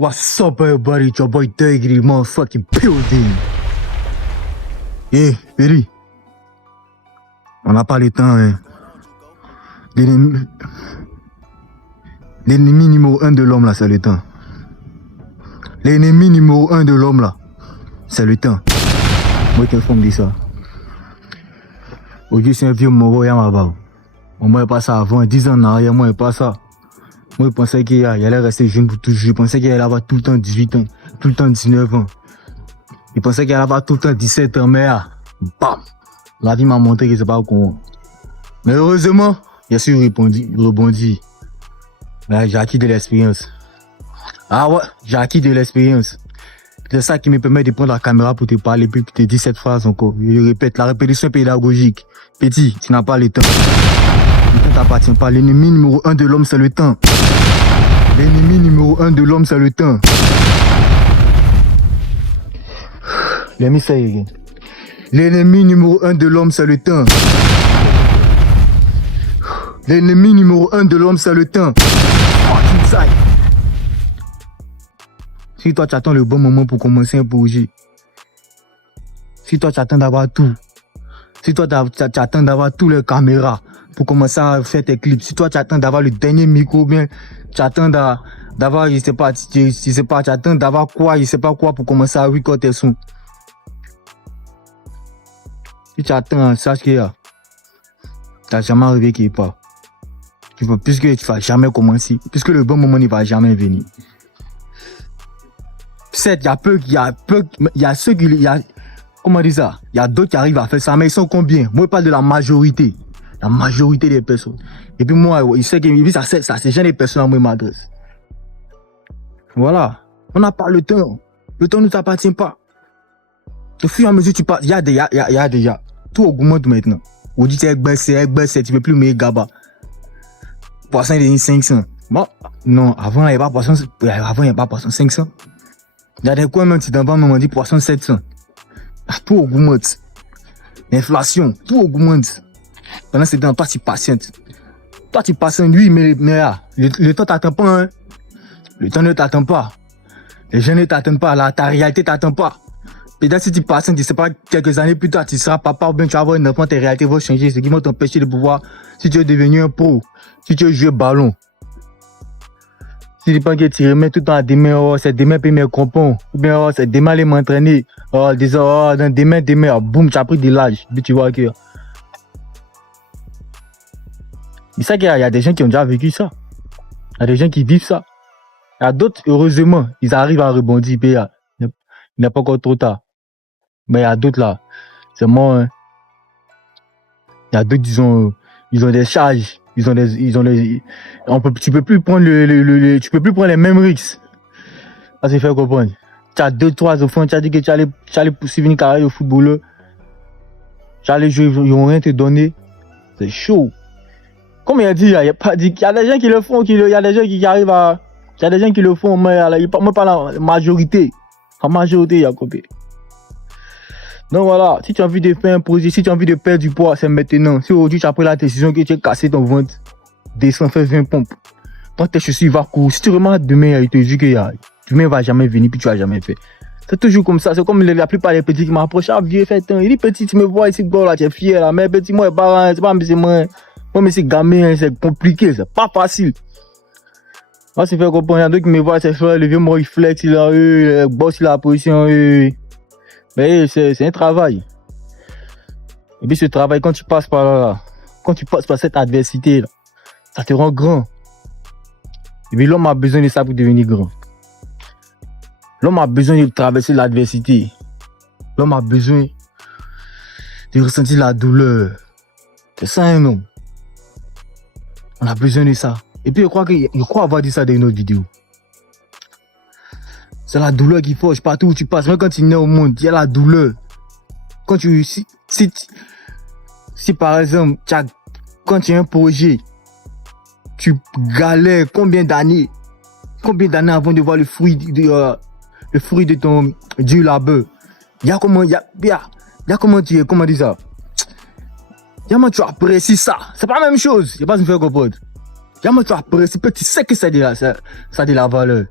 What's up, everybody? It's your boy Deggy, motherfucking building. Perry. On n'a pas le temps, hein. L'ennemi numéro 1 de l'homme, là, c'est le temps. L'ennemi numéro 1 de l'homme, là, c'est le temps. Moi, quelle forme dit ça? Aujourd'hui, c'est un vieux moro, y'a ma barbe. Moi, il pas ça avant, 10 ans en arrière, moi, il pas ça. Moi, je pensais qu'il allait rester jeune pour toujours. Je pensais qu'il allait avoir tout le temps 18 ans, tout le temps 19 ans. Je pensais qu'il allait avoir tout le temps 17 ans, mais bam! La vie m'a montré que c'est pas au courant. Mais heureusement, j'ai su rebondir. Mais j'ai acquis de l'expérience. Ah ouais, j'ai acquis de l'expérience. C'est ça qui me permet de prendre la caméra pour te parler, puis te dire cette phrase encore. Je répète, la répétition pédagogique. Petit, tu n'as pas le temps. Le temps t'appartient pas. L'ennemi numéro 1 de l'homme, c'est le temps. L'ennemi numéro 1 de l'homme, c'est le temps. Let me say again. L'ennemi numéro 1 de l'homme, c'est le temps. L'ennemi numéro 1 de l'homme, c'est le temps. Si toi, tu attends le bon moment pour commencer un projet. Si toi, tu attends d'avoir tout. Si toi, tu attends d'avoir toutes les caméras pour commencer à faire tes clips. Si toi, tu attends d'avoir le dernier micro, bien, tu attends d'avoir, je sais pas, tu attends d'avoir quoi, je sais pas quoi pour commencer à record tes sons. Si tu attends, sache qu'il y a. Tu n'as jamais arrivé qu'il n'y ait pas. Puisque tu vas jamais commencer. Puisque le bon moment ne va jamais venir. Certes, il y a ceux qui, comment dire ça? Il y a d'autres qui arrivent à faire ça, mais ils sont combien? Moi, je parle de la majorité. La majorité des personnes. Et puis moi, il sait que ça c'est jamais des personnes à moi m'adresse. Voilà. On n'a pas le temps. Le temps ne nous appartient pas. Au fur et à mesure, tu passes. Il y a déjà. Tout augmente maintenant. On dit que c'est, tu peux plus me gaba. Poisson, il est 500. Bon, non, avant, il n'y avait pas poisson. Avant, il n'y avait pas poisson 500. Il y a des coins, même si dans le moment dit poisson 700. Tout augmente. L'inflation, tout augmente. Pendant ce temps, toi, tu patientes. Toi, tu patientes, lui, mais le temps t'attend pas, hein. Le temps ne t'attend pas. Les gens ne t'attendent pas. Ta réalité t'attend pas. Peut-être si tu patientes, tu sais pas, quelques années plus tard, tu seras papa ou bien tu vas avoir une enfant, tes réalités vont changer. Ce qui va t'empêcher de pouvoir, si tu veux devenir un pro, si tu veux jouer ballon. Si tu penses que tu remets tout le temps à demain, oh, c'est demain puis mes compons. Ou bien, oh, c'est demain aller m'entraîner. Oh, dans demain, oh, boum, tu as pris de l'âge. Puis tu vois que. Mais ça, il y a des gens qui ont déjà vécu ça. Il y a des gens qui vivent ça. Il y a d'autres, heureusement, ils arrivent à rebondir. Puis il n'est pas encore trop tard. Mais il y a d'autres là. C'est mort, hein. Il y a d'autres, ils ont des charges. Tu peux plus prendre tu peux plus prendre les mêmes risques. Ça c'est fait comprendre. Tu as 2-3 enfants, tu as dit que tu allais poursuivre une carrière de footballeur. Tu allais jouer, ils vont rien te donner. C'est chaud. Comme il a dit, il y a des gens qui le font, il y a des gens qui arrivent à. Il y a des gens qui le font, mais moi pas la majorité. La majorité, il y a combien. Donc voilà, si tu as envie de faire un projet, si tu as envie de perdre du poids, c'est maintenant. Si aujourd'hui tu as pris la décision que tu as cassé ton ventre, descends, fais 20 pompes. Prends tes chaussures, va courir. Si tu remarques demain, il te dit que demain va jamais venir, puis tu vas jamais fait. C'est toujours comme ça. C'est comme la plupart des petits qui m'approchent. Ah, vieux, fais temps. Il dit petit, tu me vois ici, là, tu es fier là. Mais petit, moi, c'est pas, c'est moi. Moi, mais c'est gamin, c'est compliqué, c'est pas facile. Moi, c'est fait comprendre. Il y a d'autres qui me voient, c'est fait, le vieux, moi, il flex, il a boss, il a la position, Mais c'est un travail. Et puis ce travail, quand tu passes par là, quand tu passes par cette adversité, là, ça te rend grand. Et puis l'homme a besoin de ça pour devenir grand. L'homme a besoin de traverser l'adversité. L'homme a besoin de ressentir la douleur. C'est ça un homme. On a besoin de ça. Et puis je crois avoir dit ça dans une autre vidéo. C'est la douleur qui forge partout où tu passes. Même quand tu nais au monde, il y a la douleur. Quand si par exemple, quand tu as un projet, tu galères combien d'années avant de voir le fruit de ton dur labeur. Il y a comment dire ça. Il y a comment tu apprécies ça. C'est pas la même chose. Il n'y a pas de me faire comprendre. Il y a comment tu apprécies, tu sais que ça a de la valeur.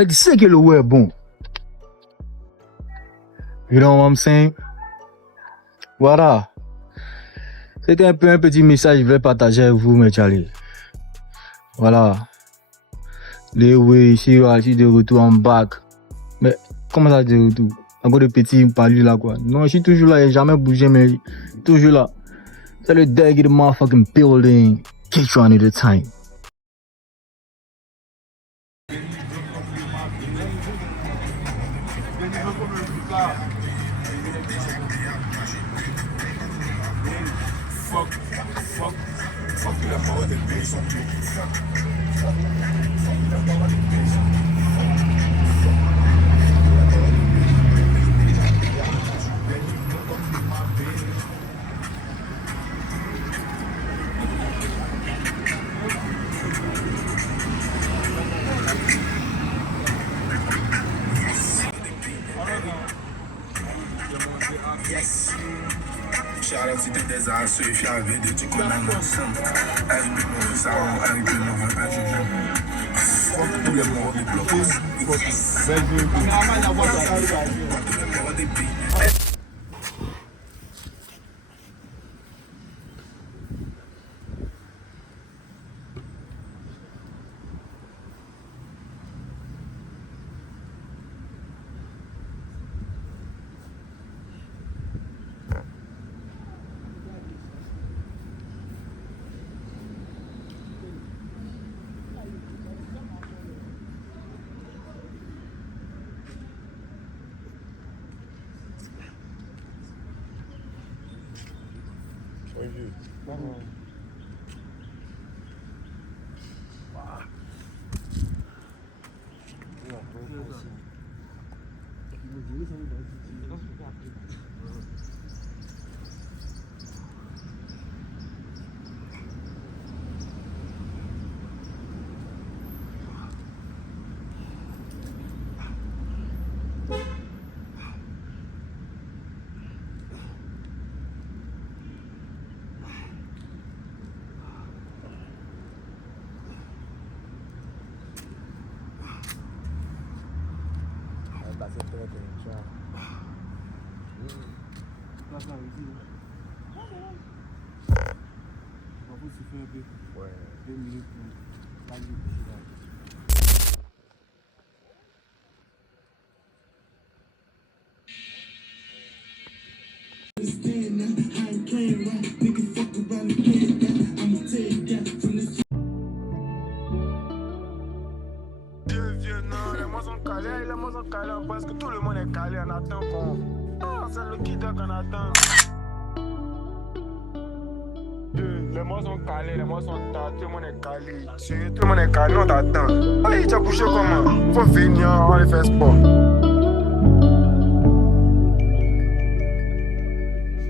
Fait que c'est que le ouais bon. You know what I'm saying? Voilà. C'était un peu un petit message que je voulais partager avec vous, mes Charlie. Voilà. Les oui, je suis de retour en bac. Mais comment ça de retour? Encore de petits palus là quoi. Non, je suis toujours là, j'ai jamais bougé, mais toujours là. C'est le deg de motherfucking building. Keep trying at a time. Shout out to des assos, if y'all vidéo, tu connais mon son. RB, mon ça, RB, mon rappel, fuck tout le monde, les blocs. Les mots sont calés, presque tout le monde est calé, on attend qu'on... Ah, c'est le kid qu'on attend. Les mots sont calés, les mots sont tard, tout le monde est calé. Tout le monde est calé, on t'attend. Allez, tu as couché comment? Faut venir, on va faire sport.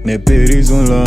Mes péris sont là.